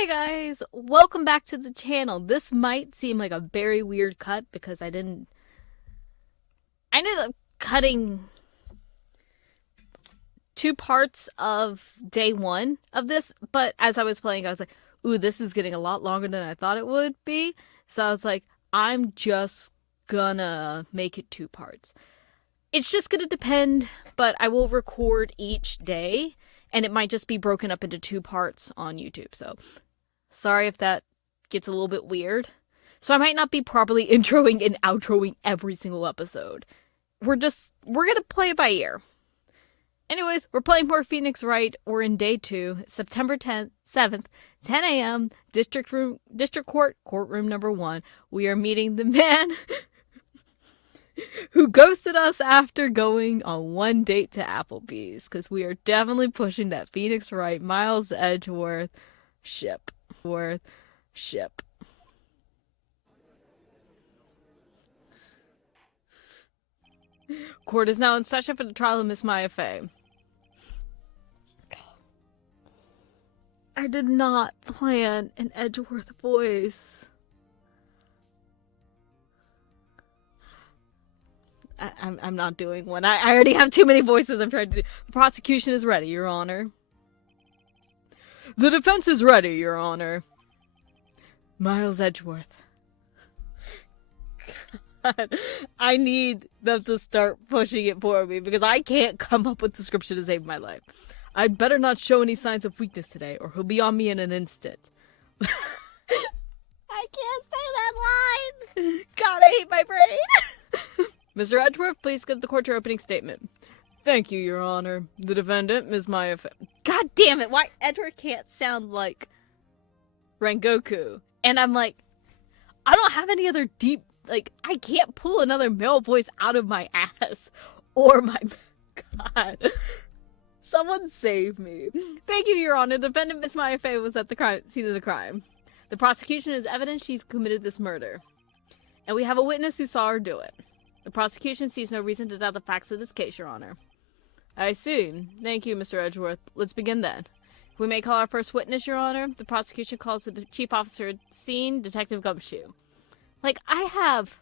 Hey guys, welcome back to the channel. This might seem like a very weird cut because I ended up cutting two parts of day one of this, but as I was playing, I was like, ooh, this is getting a lot longer than I thought it would be. So I was like, I'm just gonna make it two parts. It's just gonna depend, but I will record each day, and it might just be broken up into two parts on YouTube. So sorry if that gets a little bit weird. So I might not be properly introing and outroing every single episode. We're gonna play it by ear. Anyways, we're playing more Phoenix Wright. We're in day 2, September 7th, 10 a.m., District Court, courtroom number 1. We are meeting the man who ghosted us after going on one date to Applebees, because we are definitely pushing that Phoenix Wright, Miles Edgeworth ship. Court is now in session for the trial of Miss Maya Fey. I did not plan an Edgeworth voice. I'm not doing one. I already have too many voices I'm trying to do. The prosecution is ready, Your Honor. The defense is ready, Your Honor. Miles Edgeworth. God, I need them to start pushing it for me because I can't come up with description to save my life. I'd better not show any signs of weakness today, or he'll be on me in an instant. I can't say that line! God, I hate my brain! Mr. Edgeworth, please give the court your opening statement. Thank you, Your Honor. The defendant, Ms. Maya Fey. God damn it, why Edgeworth can't sound like Rengoku? And I'm like, I don't have any other deep, like, I can't pull another male voice out of my ass. Or my... God... Someone save me. Thank you, Your Honor. The defendant, Miss Maya Fey, was at the scene of the crime. The prosecution is evidence she's committed this murder. And we have a witness who saw her do it. The prosecution sees no reason to doubt the facts of this case, Your Honor. I see. Thank you, Mr. Edgeworth. Let's begin then. We may call our first witness, Your Honor. The prosecution calls the chief officer at the scene, Detective Gumshoe. Like, I have...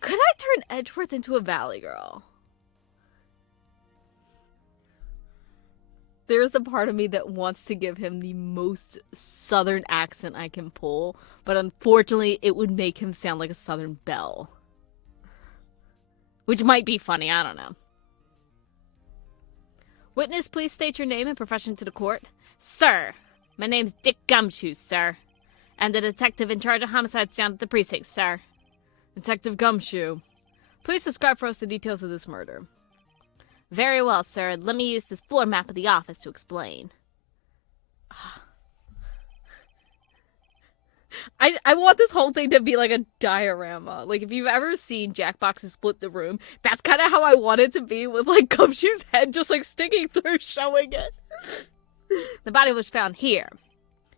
Could I turn Edgeworth into a Valley Girl? There's a part of me that wants to give him the most southern accent I can pull, but unfortunately it would make him sound like a Southern belle. Which might be funny, I don't know. Witness, please state your name and profession to the court. Sir, my name's Dick Gumshoe, sir. I'm the detective in charge of homicides down at the precinct, sir. Detective Gumshoe, please describe for us the details of this murder. Very well, sir. Let me use this floor map of the office to explain. I want this whole thing to be like a diorama. Like, if you've ever seen Jackbox Split the Room, that's kind of how I want it to be, with, like, Gumshoe's head just, like, sticking through, showing it. The body was found here.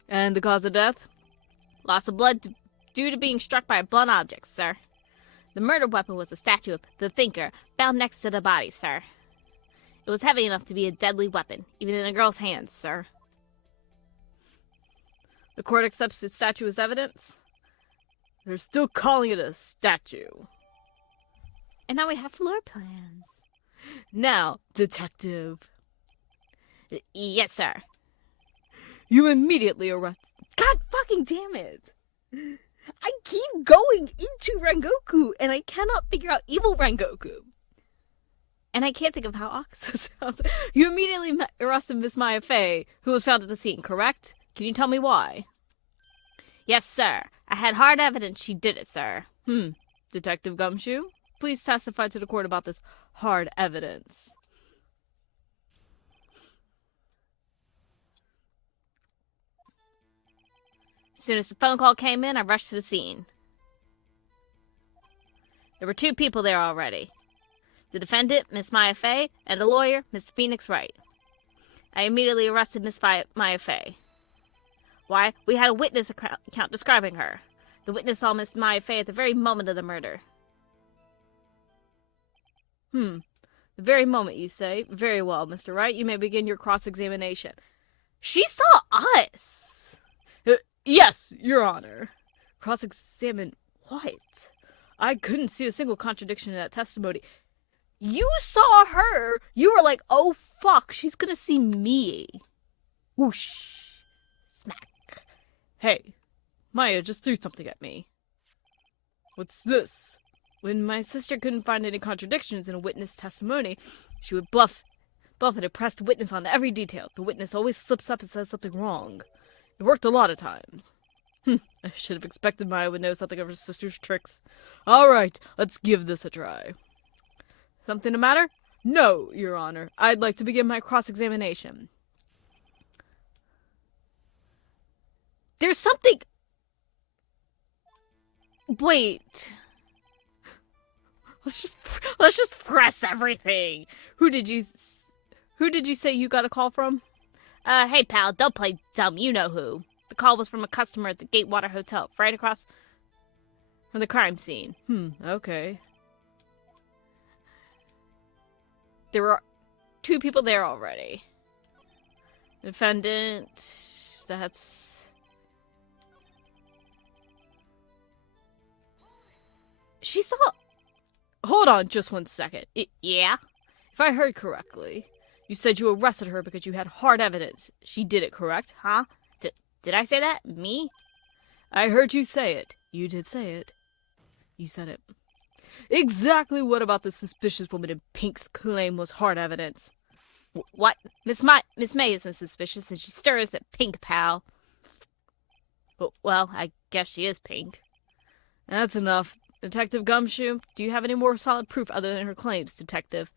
And the cause of death? Loss of blood due to being struck by a blunt object, sir. The murder weapon was a statue of the Thinker, found next to the body, sir. It was heavy enough to be a deadly weapon, even in a girl's hands, sir. The court accepts the statue as evidence. They're still calling it a statue. And now we have floor plans. Now, detective. Yes, sir. You immediately arrest... God fucking damn it! I keep going into Rengoku, and I cannot figure out evil Rengoku. And I can't think of how Akasa sounds. You immediately arrested Miss Maya Fey, who was found at the scene, correct? Can you tell me why? Yes, sir. I had hard evidence she did it, sir. Detective Gumshoe, please testify to the court about this hard evidence. As soon as the phone call came in, I rushed to the scene. There were 2 people there already. The defendant, Miss Maya Fey, and the lawyer, Mr. Phoenix Wright. I immediately arrested Miss Maya Fey. Why? We had a witness account describing her. The witness saw Miss Maya Fey at the very moment of the murder. The very moment, you say. Very well, Mr. Wright. You may begin your cross-examination. She saw us! Yes, Your Honor. Cross-examine what? I couldn't see a single contradiction in that testimony. You saw her! You were like, oh fuck, she's gonna see me. Whoosh. Smack. Hey, Maya just threw something at me. What's this? When my sister couldn't find any contradictions in a witness testimony, she would bluff and impress the witness on every detail. The witness always slips up and says something wrong. It worked a lot of times. I should have expected Maya would know something of her sister's tricks. Alright, let's give this a try. Something the matter? No, Your Honor. I'd like to begin my cross-examination. There's something... Wait. Let's just press everything. Who did you say you got a call from? Hey pal, don't play dumb. You know who. The call was from a customer at the Gatewater Hotel, right across from the crime scene. Okay. There were 2 people there already. Defendant, that's... She saw... Hold on just one second. Yeah? If I heard correctly, you said you arrested her because you had hard evidence. She did it, correct? Huh? Did I say that? Me? I heard you say it. You did say it. You said it. Exactly what about the suspicious woman in pink's claim was hard evidence? What? Miss May isn't suspicious and she stirs at pink, pal. Well, I guess she is pink. That's enough. Detective Gumshoe, do you have any more solid proof other than her claims, Detective?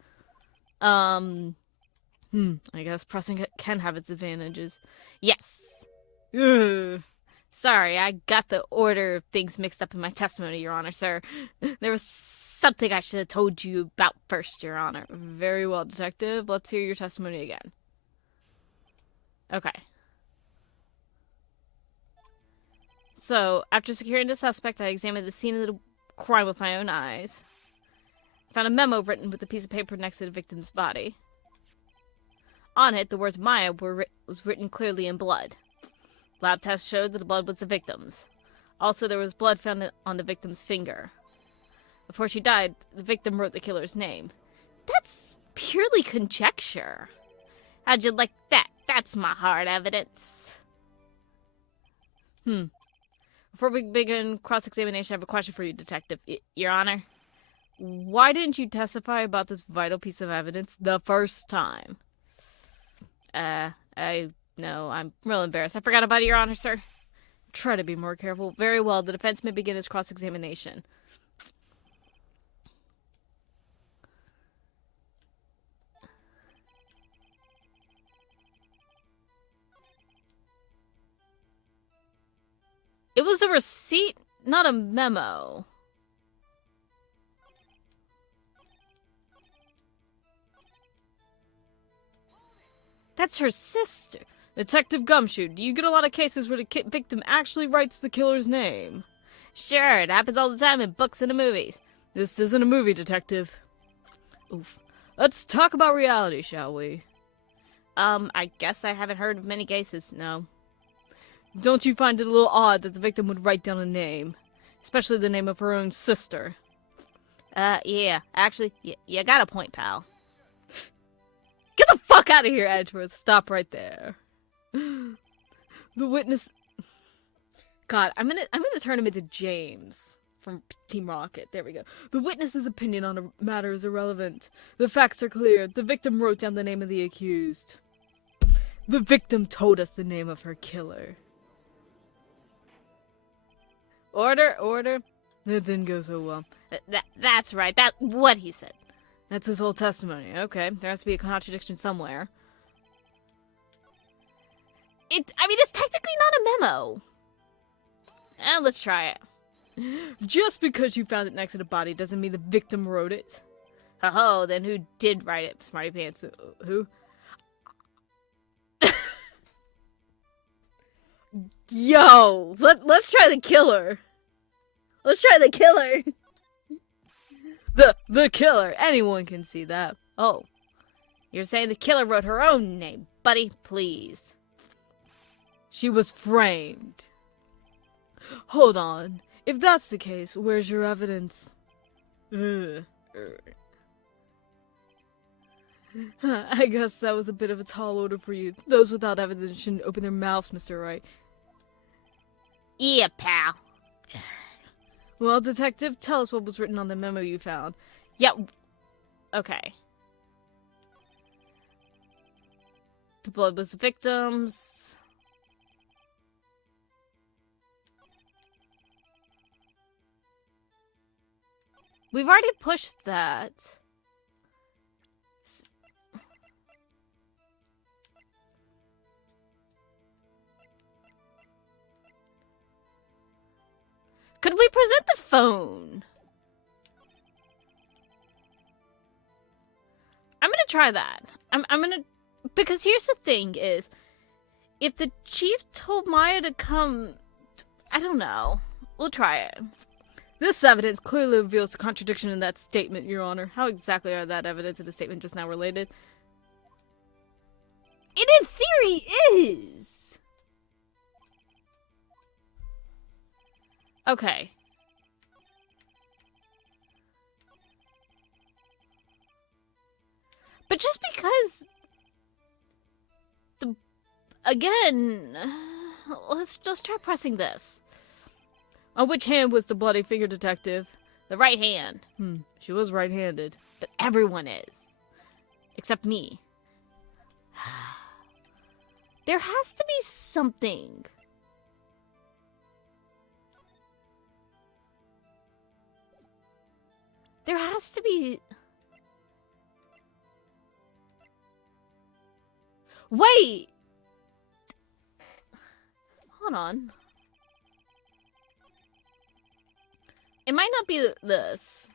I guess pressing it can have its advantages. Yes. Ugh. Sorry, I got the order of things mixed up in my testimony, Your Honor, sir. There was something I should have told you about first, Your Honor. Very well, Detective. Let's hear your testimony again. Okay. So, after securing the suspect, I examined the scene of the crime with my own eyes. Found a memo written with a piece of paper next to the victim's body. On it, the words Maya was written clearly in blood. Lab tests showed that the blood was the victim's. Also, there was blood found on the victim's finger. Before she died, the victim wrote the killer's name. That's purely conjecture. How'd you like that? That's my hard evidence. Before we begin cross-examination, I have a question for you, Detective. Your Honor, why didn't you testify about this vital piece of evidence the first time? No, I'm real embarrassed. I forgot about it, Your Honor, sir. Try to be more careful. Very well, the defense may begin its cross-examination. It was a receipt, not a memo. That's her sister. Detective Gumshoe, do you get a lot of cases where the victim actually writes the killer's name? Sure, it happens all the time in books and in movies. This isn't a movie, Detective. Oof. Let's talk about reality, shall we? I guess I haven't heard of many cases, no. Don't you find it a little odd that the victim would write down a name? Especially the name of her own sister. Yeah. Actually, you got a point, pal. Get the fuck out of here, Edgeworth. Stop right there. The witness... God, I'm gonna turn him into James from Team Rocket. There we go. The witness's opinion on a matter is irrelevant. The facts are clear. The victim wrote down the name of the accused. The victim told us the name of her killer. Order. That didn't go so well. That's right. That's what he said. That's his whole testimony. Okay, there has to be a contradiction somewhere. It's technically not a memo. Let's try it. Just because you found it next to the body doesn't mean the victim wrote it. Oh, then who did write it, Smarty Pants? Who? Yo, let's try the killer. Let's try the killer. The killer. Anyone can see that. Oh, you're saying the killer wrote her own name, buddy? Please. She was framed. Hold on. If that's the case, where's your evidence? I guess that was a bit of a tall order for you. Those without evidence shouldn't open their mouths, Mr. Wright. Yeah, pal. Well, detective, tell us what was written on the memo you found. Yeah. Okay. The blood was the victim's. We've already pushed that. Could we present the phone? I'm gonna try that. I'm gonna... Because here's the thing is, if the chief told Maya to come... I don't know. We'll try it. This evidence clearly reveals a contradiction in that statement, Your Honor. How exactly are that evidence and the statement just now related? It in theory is! Okay. But just because... Again... Let's just try pressing this. On which hand was the bloody finger, detective? The right hand. She was right-handed. But everyone is. Except me. There has to be something. There has to be... Wait! Hold on. It might not be this.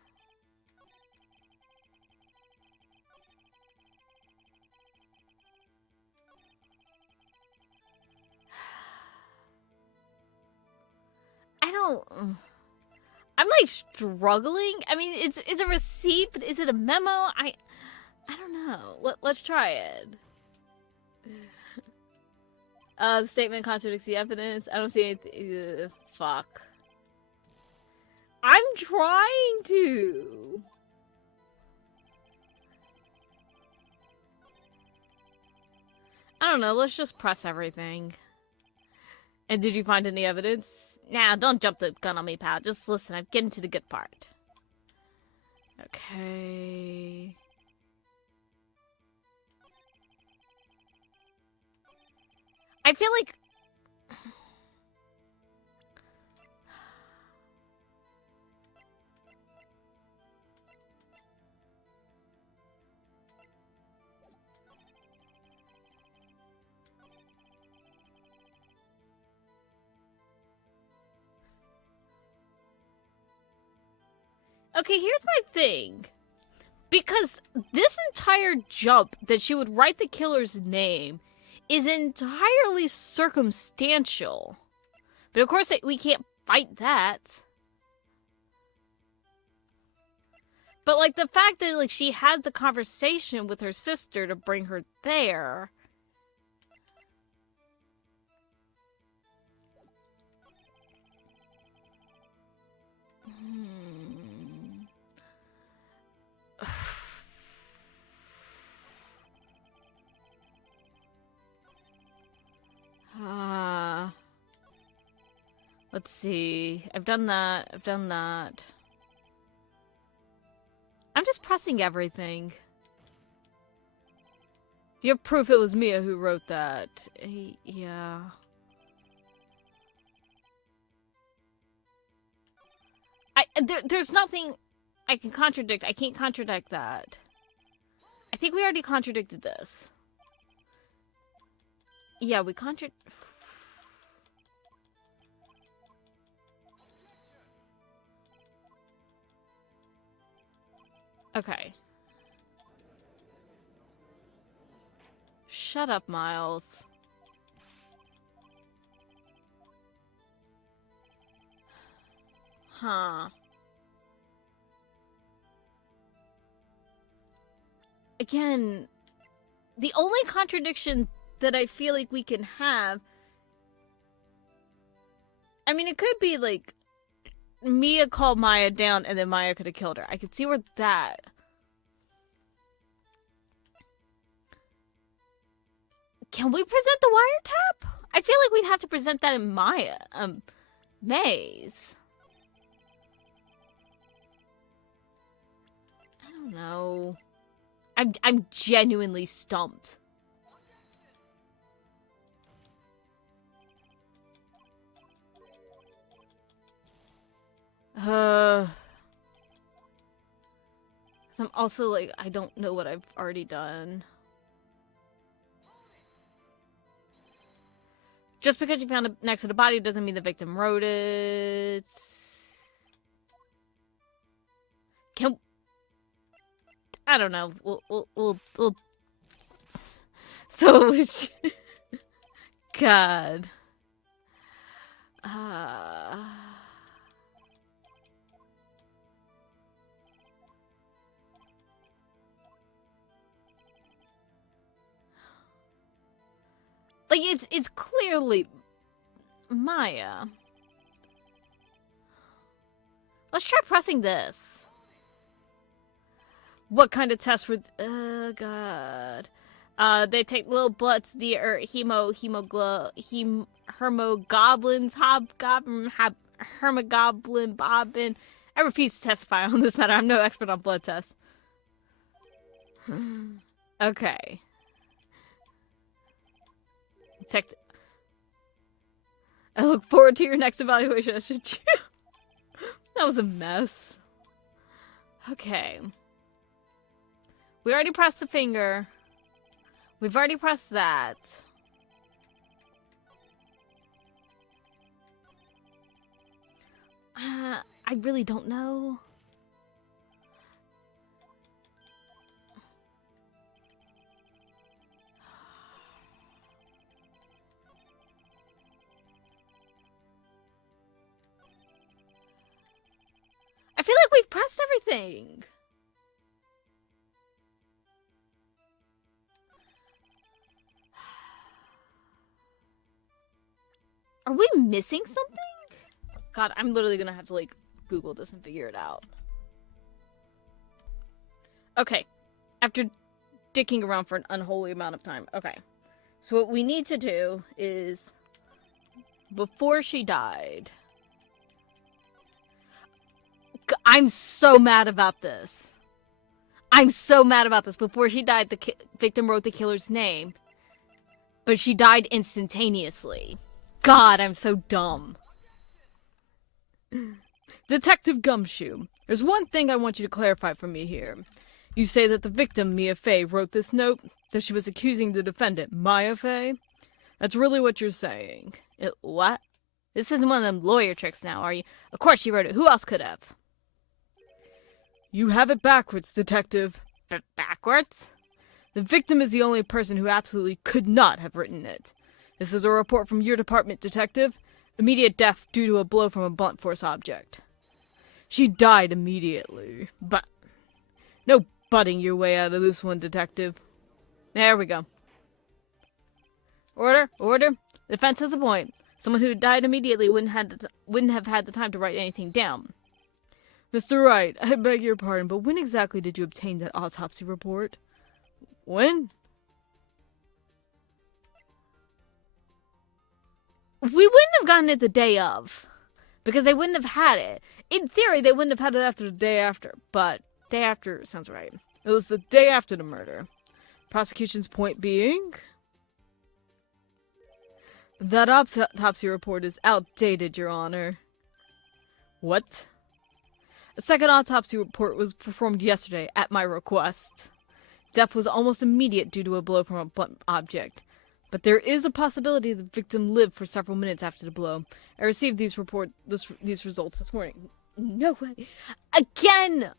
I don't... I'm like struggling. I mean, it's a receipt, but is it a memo? I don't know. Let's try it. The statement contradicts the evidence. I don't see anything. Fuck. I'm trying to. I don't know. Let's just press everything. And did you find any evidence? Nah, don't jump the gun on me, pal. Just listen. I'm getting to the good part. Okay. I feel like... Okay, here's my thing. Because this entire jump that she would write the killer's name is entirely circumstantial. But of course, we can't fight that. But, like, the fact that, like, she had the conversation with her sister to bring her there... Let's see. I've done that. I'm just pressing everything. You have proof it was Mia who wrote that. Yeah. There's nothing I can contradict. I can't contradict that. I think we already contradicted this. Yeah, we Okay. Shut up, Miles. Huh. again, the only contradiction that I feel like we can have, I mean, it could be like Mia called Maya down and then Maya could have killed her. I could see where that. Can we present the wiretap? I feel like we'd have to present that in May's. I don't know. I'm genuinely stumped. I'm also like, I don't know what I've already done. Just because you found it next to the body doesn't mean the victim wrote it. I don't know. We'll so God. Like, it's clearly Maya. Let's try pressing this. What kind of test would... God. They take little bloods, the hermogoblins, hermogoblin, bobbin. I refuse to testify on this matter. I'm no expert on blood tests. Okay. I look forward to your next evaluation. Should you? That was a mess. Okay. We already pressed the finger. We've already pressed that. I really don't know. I feel like we've pressed everything. Are we missing something? God, I'm literally gonna have to, like, Google this and figure it out. Okay. After dicking around for an unholy amount of time. Okay. So what we need to do is, before she died... I'm so mad about this. I'm so mad about this. Before she died, the victim wrote the killer's name. But she died instantaneously. God, I'm so dumb. Detective Gumshoe, there's one thing I want you to clarify for me here. You say that the victim, Mia Fey, wrote this note, that she was accusing the defendant, Maya Fey? That's really what you're saying. What? This isn't one of them lawyer tricks now, are you? Of course she wrote it. Who else could have? You have it backwards, detective. Backwards? The victim is the only person who absolutely could not have written it. This is a report from your department, detective. Immediate death due to a blow from a blunt force object. She died immediately. But no butting your way out of this one, detective. There we go. Order, order. The defense has a point. Someone who died immediately wouldn't have had the time to write anything down. Mr. Wright, I beg your pardon, but when exactly did you obtain that autopsy report? When? We wouldn't have gotten it the day of, because they wouldn't have had it. In theory, they wouldn't have had it after the day after, but day after sounds right. It was the day after the murder. Prosecution's point being... That autopsy report is outdated, Your Honor. What? A second autopsy report was performed yesterday at my request. Death was almost immediate due to a blow from a blunt object. But there is a possibility the victim lived for several minutes after the blow. I received these results this morning. No way. Again!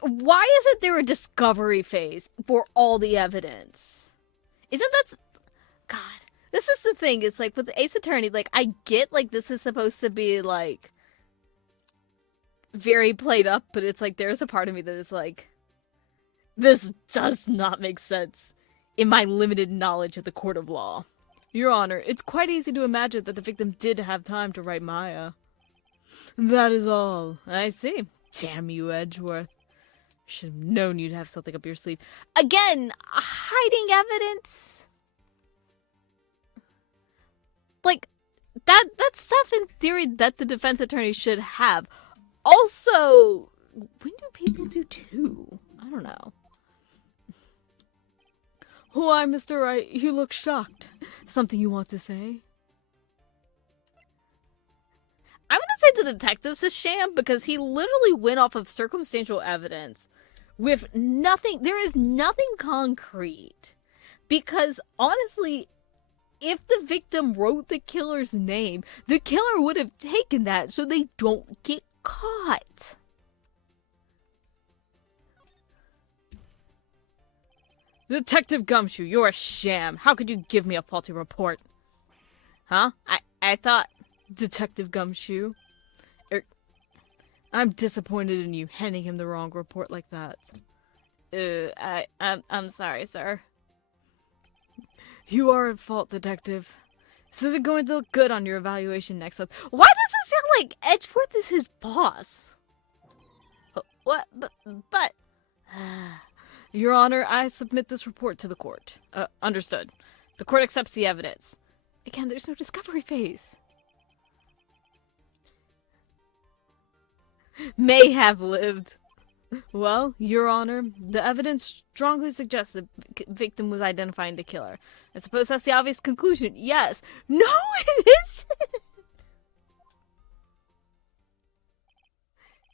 Why isn't there a discovery phase for all the evidence? Isn't that... God. This is the thing. It's like with the Ace Attorney, like, I get, like, this is supposed to be, like, very played up, but it's like, there's a part of me that is like, This does not make sense in my limited knowledge of the court of law. Your Honor, it's quite easy to imagine that the victim did have time to write Maya. That is all. I see. Damn you, Edgeworth. Should have known you'd have something up your sleeve. Again, hiding evidence? Like, that's stuff in theory that the defense attorney should have. Also, when do people do too? I don't know. Why, Mr. Wright, you look shocked. Something you want to say? I'm gonna say the detective's a sham because he literally went off of circumstantial evidence with nothing. There is nothing concrete. Because honestly, if the victim wrote the killer's name, the killer would have taken that so they don't get caught. Detective Gumshoe, you're a sham. How could you give me a faulty report? Huh? I thought... Detective Gumshoe? I'm disappointed in you handing him the wrong report like that. I'm sorry, sir. You are at fault, Detective. This isn't going to look good on your evaluation next month. Why does it sound like Edgeworth is his boss? What? But... Your Honor, I submit this report to the court. Understood. The court accepts the evidence. Again, there's no discovery phase. May have lived. Well, Your Honor, the evidence strongly suggests the victim was identifying the killer. I suppose that's the obvious conclusion. Yes. No, it isn't!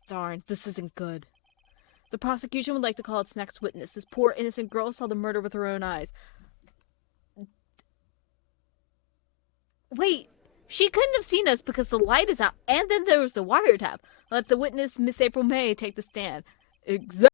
Darn, this isn't good. The prosecution would like to call its next witness. This poor innocent girl saw the murder with her own eyes. Wait, she couldn't have seen us because the light is out, and then there was the wiretap. Let the witness, Miss April May, take the stand. Exactly.